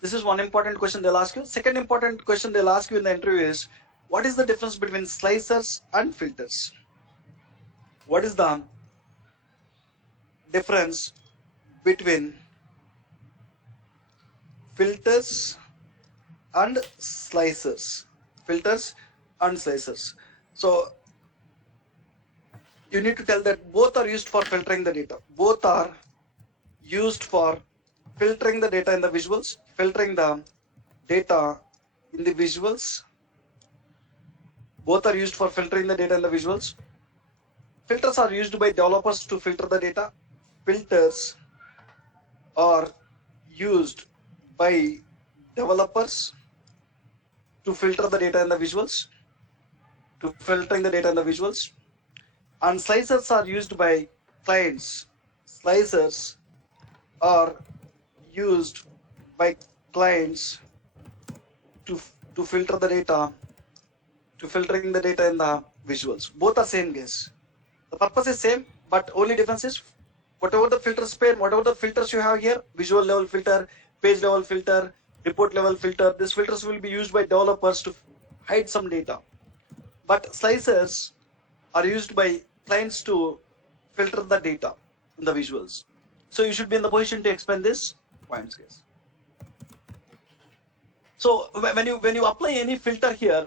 This is one important question they'll ask you. Second important question they'll ask you in the interview is, what is the difference between slicers and filters? What is the difference between filters and slicers? Filters and slicers. So you need to tell that both are used for filtering the data. Both are used for filtering the data in the visuals, filtering the data in the visuals. Both are used for filtering the data in the visuals. Filters are used by developers to filter the data. Filters are used by developers to filter the data in the visuals, to filtering the data in the visuals. And slicers are used by clients. Slicers are used by clients to filter the data, to filtering the data in the visuals. Both are same guys. The purpose is same, but only difference is whatever the filter span, whatever the filters you have here, visual level filter, page level filter, report level filter, these filters will be used by developers to hide some data. But slicers are used by clients to filter the data in the visuals. So you should be in the position to explain this points, guys. So when you apply any filter here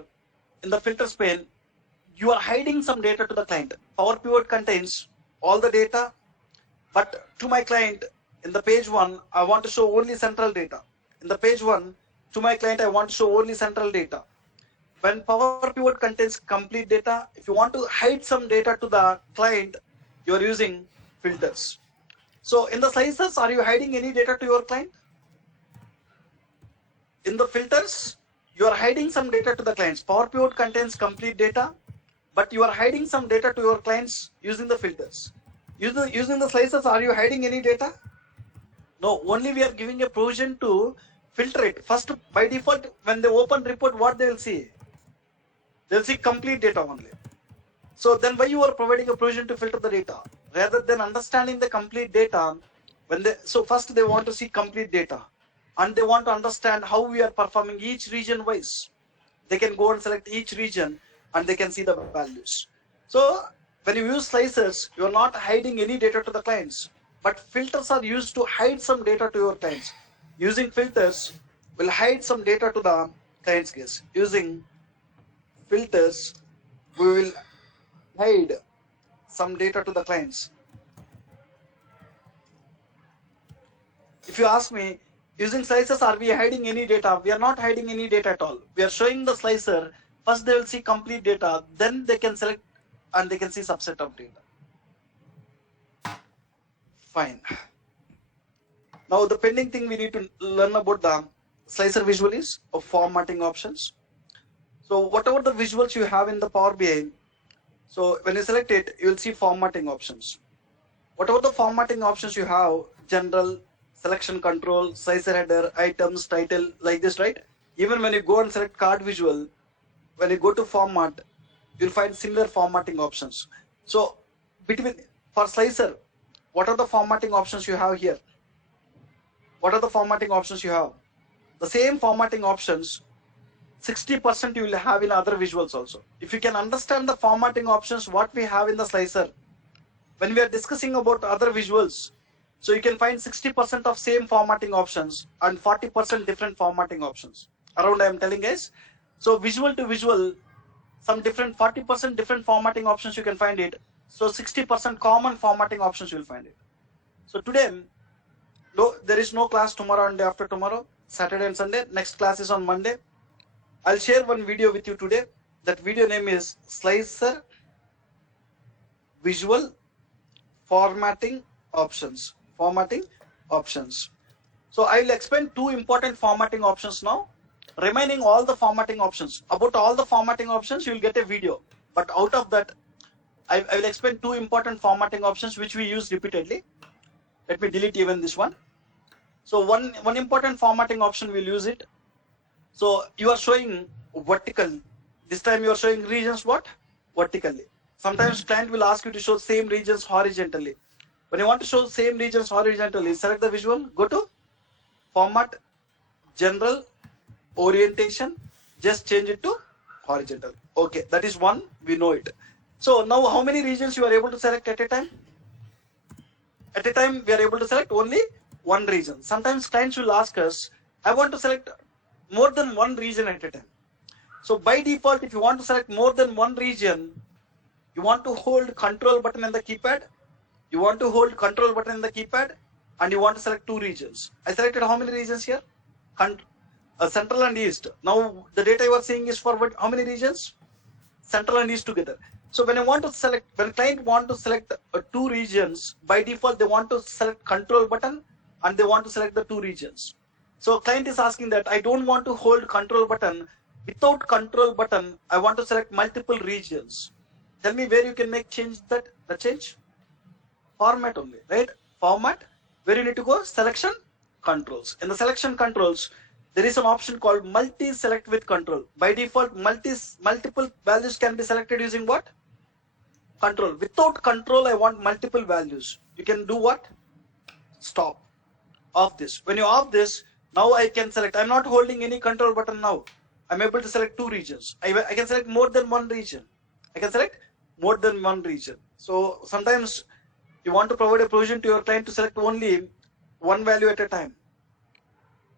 in the filter pane, you are hiding some data to the client. Power Pivot contains all the data, but to my client in the page 1, I want to show only central data. In the page 1, to my client, I want to show only central data. When Power Pivot contains complete data, if you want to hide some data to the client, you are using filters. So in the slicers, are you hiding any data to your client? In the filters, you are hiding some data to the clients. Power Pivot contains complete data, but you are hiding some data to your clients using the filters. Using the slicers, are you hiding any data? No, only we are giving a provision to filter it. First, by default, when they open report, what they will see? They'll see complete data only. So then why you are providing a provision to filter the data? Rather than understanding the complete data, so first they want to see complete data. And they want to understand how we are performing each region wise. They can go and select each region and they can see the values. So when you use slicers, you are not hiding any data to the clients, but filters are used to hide some data to your clients. Using filters will hide some data to the client's case. Using filters, we will hide some data to the clients. If you ask me, using slicers, are we hiding any data? We are not hiding any data at all. We are showing the slicer. First, they will see complete data. Then they can select and they can see subset of data. Fine. Now, the pending thing we need to learn about the slicer visual is of formatting options. So, whatever the visuals you have in the Power BI, so when you select it, you will see formatting options. Whatever the formatting options you have, general, selection control, slicer header, items, title, like this, right? Even when you go and select card visual, when you go to format, you'll find similar formatting options. So for slicer, what are the formatting options you have here? What are the formatting options you have? The same formatting options, 60% you will have in other visuals also. If you can understand the formatting options, what we have in the slicer, when we are discussing about other visuals, so you can find 60% of same formatting options and 40% different formatting options. Around I am telling guys. So visual to visual, some different 40% different formatting options you can find it. So 60% common formatting options you will find it. So today, there is no class tomorrow and day after tomorrow, Saturday and Sunday. Next class is on Monday. I'll share one video with you today. That video name is Slicer Visual Formatting Options. Formatting options. So I will explain two important formatting options now. Remaining all the formatting options. About all the formatting options, you will get a video. But out of that, I will explain two important formatting options which we use repeatedly. Let me delete even this one. So one important formatting option, we'll use it. So you are showing vertical. This time you are showing regions what? Vertically. Sometimes client will ask you to show same regions horizontally. When you want to show same regions horizontally, select the visual, go to format, general, orientation, just change it to horizontal. Okay, that is one, we know it. So now how many regions you are able to select at a time? At a time, we are able to select only one region. Sometimes clients will ask us, I want to select more than one region at a time. So by default, if you want to select more than one region, you want to hold control button in the keypad. You want to hold control button in the keypad and you want to select two regions. I selected how many regions here? Central and East. Now the data you are seeing is for what, how many regions? Central and East together. So when I want to select, when client want to select two regions, by default they want to select control button and they want to select the two regions. So client is asking that I don't want to hold control button. Without control button, I want to select multiple regions. Tell me where you can make change that, the change? Format only, right? Format, where you need to go, selection, controls. In the selection controls, there is an option called multi-select with control. By default, multiple values can be selected using what? Control. Without control, I want multiple values. You can do what? Stop. Off this. When you off this, now I can select. I'm not holding any control button now. I'm able to select 2 regions. I can select more than 1 region. I can select more than 1 region. So sometimes you want to provide a provision to your client to select only 1 value at a time.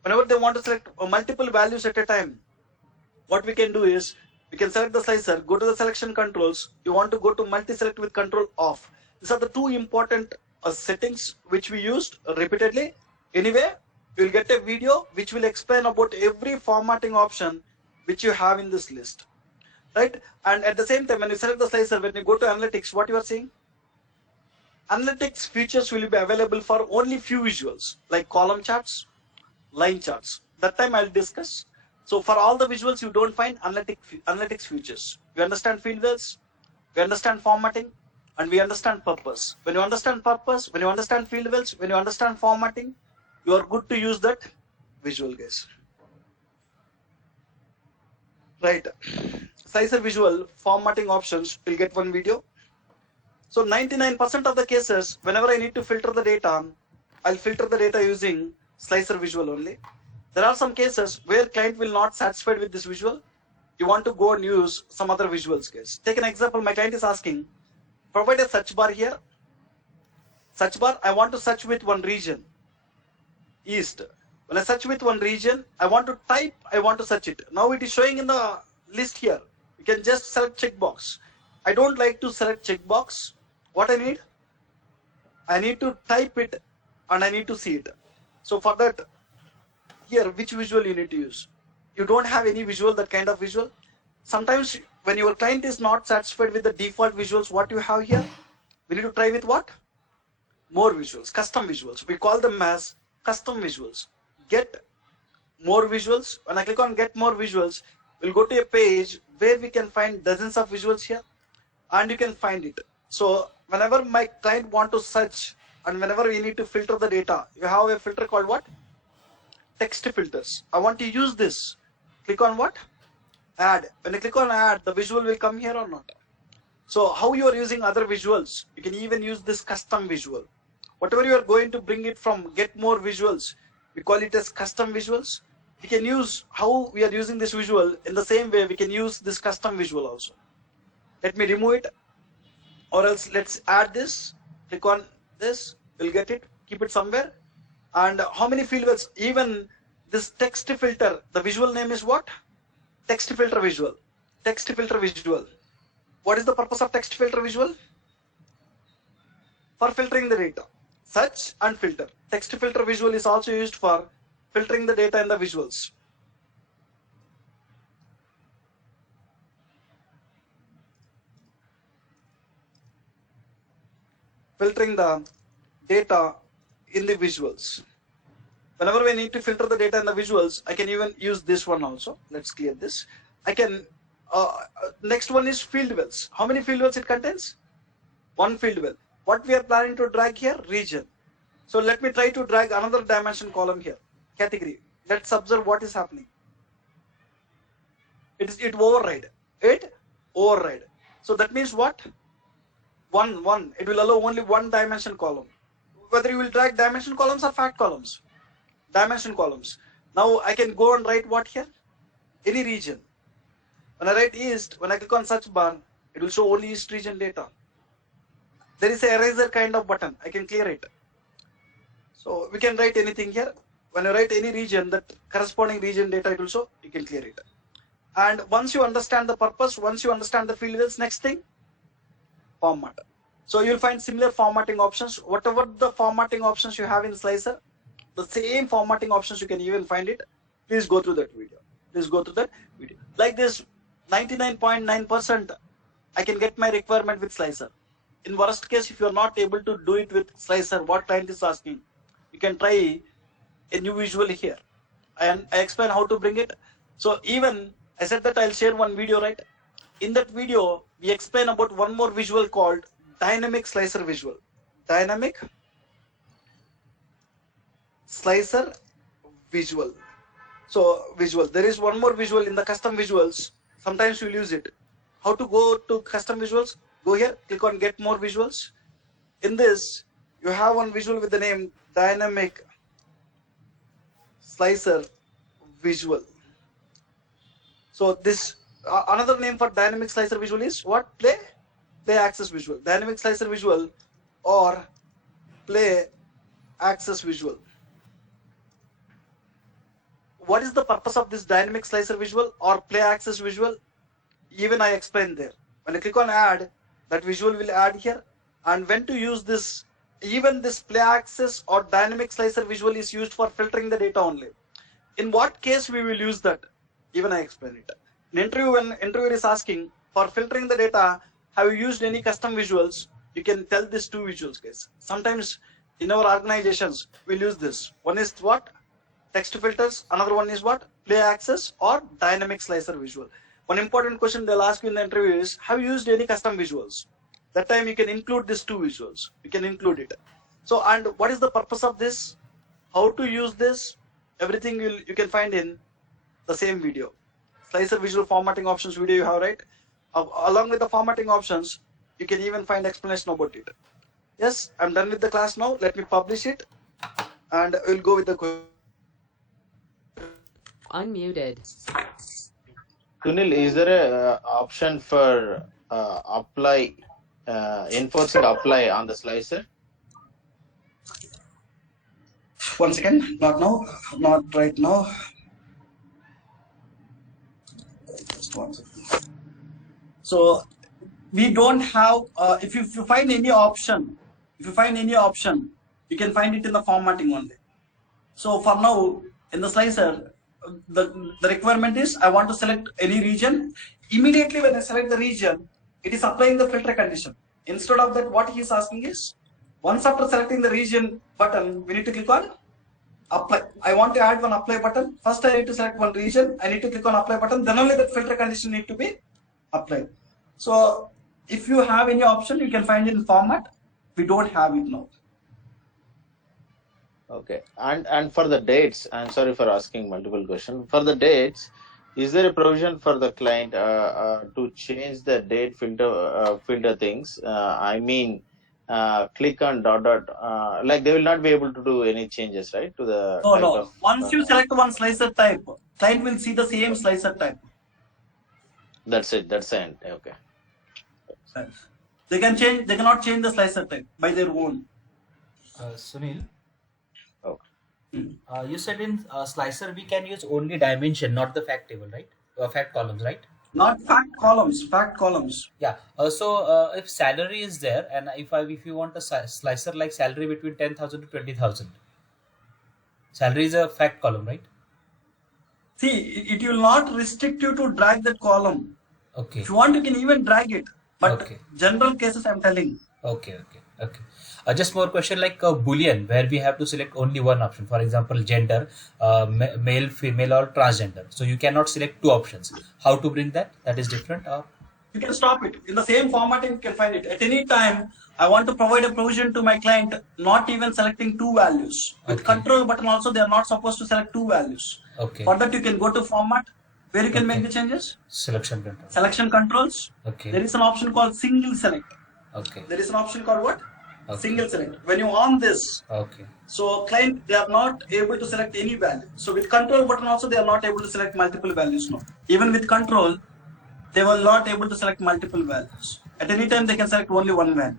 Whenever they want to select multiple values at a time, what we can do is we can select the slicer, go to the selection controls. You want to go to multi-select with control off. These are the 2 important settings which we used repeatedly. Anyway, you will get a video which will explain about every formatting option which you have in this list, right? And at the same time, when you select the slicer, when you go to analytics, what you are seeing? Analytics features will be available for only few visuals like column charts, line charts. That time I'll discuss. So for all the visuals, you don't find analytics features. We understand field wells, we understand formatting, and we understand purpose. When you understand purpose, when you understand field wells, when you understand formatting, you are good to use that visual, guys. Right. Slicer visual formatting options will get 1 video. So 99% of the cases, whenever I need to filter the data, I'll filter the data using slicer visual only. There are some cases where client will not satisfied with this visual. You want to go and use some other visuals, guys. Take an example. My client is asking, provide a search bar here. Search bar, I want to search with 1 region, East. When I search with 1 region, I want to type, I want to search it. Now it is showing in the list here. You can just select checkbox. I don't like to select checkbox. What I need to type it and I need to see it. So for that, here, which visual you need to use? You don't have any visual, that kind of visual. Sometimes when your client is not satisfied with the default visuals, what you have here, we need to try with what? More visuals, custom visuals. We call them as custom visuals. Get more visuals. When I click on get more visuals, we'll go to a page where we can find dozens of visuals here and you can find it. So whenever my client want to search and whenever we need to filter the data, you have a filter called what? Text filters. I want to use this. Click on what? Add. When I click on add, the visual will come here or not? So how you are using other visuals, you can even use this custom visual. Whatever you are going to bring it from get more visuals, we call it as custom visuals. We can use how we are using this visual in the same way we can use this custom visual also. Let me remove it, or else let's add this. Click on this, we'll get it, keep it somewhere. And how many field wells? Even this text filter, the visual name is what? Text filter visual. Text filter visual. What is the purpose of text filter visual? For filtering the data. Search and filter. Text filter visual is also used for filtering the data in the visuals. Filtering the data in the visuals. Whenever we need to filter the data in the visuals, I can even use this one also. Let's clear this. I can, next one is field wells. How many field wells it contains? 1 field well. What we are planning to drag here? Region. So let me try to drag another dimension column here. Category. Let's observe what is happening. It override. It override. So that means what? One. It will allow only 1 dimension column. Whether you will drag dimension columns or fact columns. Dimension columns. Now I can go and write what here? Any region. When I write East, when I click on search bar, it will show only East region data. There is a eraser kind of button. I can clear it. So we can write anything here. When I write any region, that corresponding region data it will show, you can clear it. And once you understand the purpose, once you understand the field wells, next thing, format. So you'll find similar formatting options. Whatever the formatting options you have in Slicer, the same formatting options you can even find it. Please go through that video. Please go through that video. Like this, 99.9% I can get my requirement with Slicer. In worst case, if you are not able to do it with Slicer, what client is asking, you can try a new visual here. And I explain how to bring it. So even I said that I'll share 1 video, right? In that video, we explain about 1 more visual called dynamic slicer visual. Dynamic slicer visual. So visual, there is one more visual in the custom visuals. Sometimes we'll use it. How to go to custom visuals? Go here, click on get more visuals. In this, you have one visual with the name dynamic slicer visual. So this another name for dynamic slicer visual is what? Play axis visual. Dynamic slicer visual or play axis visual. What is the purpose of this dynamic slicer visual or play axis visual? Even I explained there. When I click on add, that visual will add here. And when to use this, even this play axis or dynamic slicer visual is used for filtering the data only. In what case we will use that? Even I explain it. In interview, when interviewer is asking for filtering the data, have you used any custom visuals? You can tell these two visuals case. Sometimes in our organizations, we'll use this. One is what? Text filters. Another one is what? Play axis or dynamic slicer visual. One important question they'll ask you in the interview is, have you used any custom visuals? That time you can include these two visuals. You can include it. So, and what is the purpose of this? How to use this? Everything you can find in the same video. Slicer visual formatting options video you have, right? Along with the formatting options, you can even find explanation about it. Yes, I'm done with the class now. Let me publish it and we'll go with the question. Unmuted. Sunil, is there a option for apply, enforcing apply on the slicer? One second, not now, not right now. Just one second. So we don't have, if you find any option, you can find it in the formatting only. So for now, in the slicer, the requirement is I want to select any region. Immediately when I select the region, it is applying the filter condition. Instead of that, what he is asking is, once after selecting the region button, we need to click on apply. I want to add one apply button. First I need to select one region. I need to click on apply button. Then only that filter condition need to be applied. So if you have any option, you can find it in format. We don't have it now. Okay, and for the dates, I'm sorry for asking multiple questions. For the dates, is there a provision for the client to change the date filter things? I mean, click on dot, like they will not be able to do any changes, right? To the No. Once you select one slicer type, client will see the same slicer type. That's it. That's the end. Okay. They cannot change the slicer type by their own. Sunil, Okay. you said in slicer we can use only dimension, not the fact table, right? Fact columns, right? Not fact columns. Yeah. So if salary is there, and if you want a slicer like salary between 10,000 to 20,000, salary is a fact column, right? See, it will not restrict you to drag that column. Okay. If you want, you can even drag it. But Okay. general cases, I'm telling. Okay. Just more question like Boolean, where we have to select only one option. For example, gender, male, female, or transgender. So you cannot select two options. How to bring that? That is different. Or You can stop it. In the same formatting, you can find it. At any time, I want to provide a provision to my client, not even selecting two values. With Okay. control button also, they are not supposed to select two values. Okay. For that, you can go to format, where you can Okay. make the changes. Selection control. Selection controls. Okay. There is an option called single select. Okay. There is an option called what? Okay. Single select. When you on this, Okay. so client, they are not able to select any value. So with control button also, they are not able to select multiple values now. Even with control, they were not able to select multiple values. At any time, they can select only one value.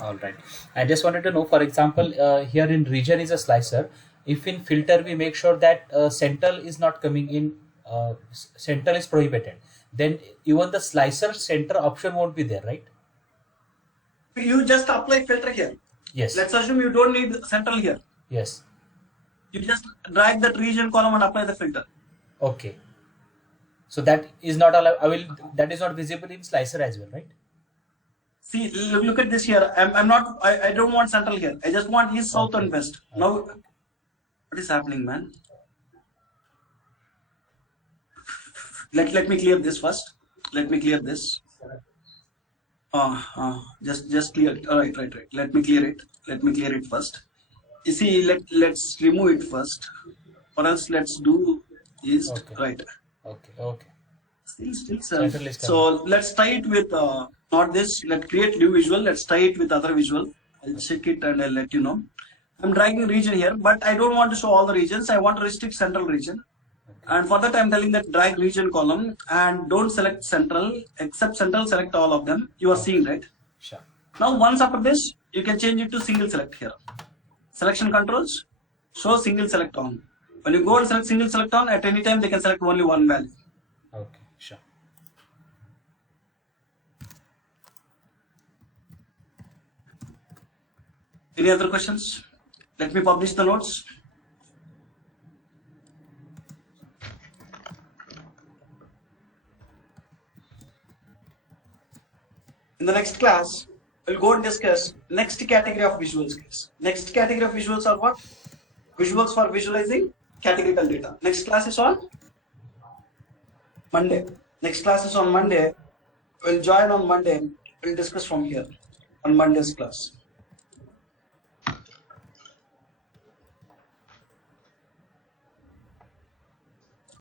All right. I just wanted to know, for example, here in region is a slicer. If in filter we make sure that central is not coming in, central is prohibited, then even the slicer center option won't be there, right? You just apply filter here. Yes. Let's assume you don't need central here. Yes. You just drag that region column and apply the filter. Okay. So that is not allowed. That is not visible in slicer as well, right? See, look at this here. I don't want central here. I just want east, south, Okay. and west. Now, what is happening, man? Let me clear this first. Let me clear this. Just clear it. All right. Let me clear it. Let me clear it first. You see, let's remove it first, or else let's do is Okay. right. Okay. Still Central is so let's tie it with not this. Let's create new visual. Let's tie it with other visual. I'll check it and I'll let you know. I'm dragging region here, but I don't want to show all the regions. I want to restrict central region. And for that, I'm telling that drag region column and don't select central, except central, select all of them. You are seeing, right? Sure. Now, once after this, you can change it to single select here. Selection controls, show single select on. When you go and select single select on, at any time, they can select only one value. Okay. Sure. Any other questions? Let me publish the notes. In the next class, we'll go and discuss next category of visuals. Next category of visuals are what? Visuals for visualizing categorical data. Next class is on Monday. Next class is on Monday. We'll join on Monday. We'll discuss from here on Monday's class.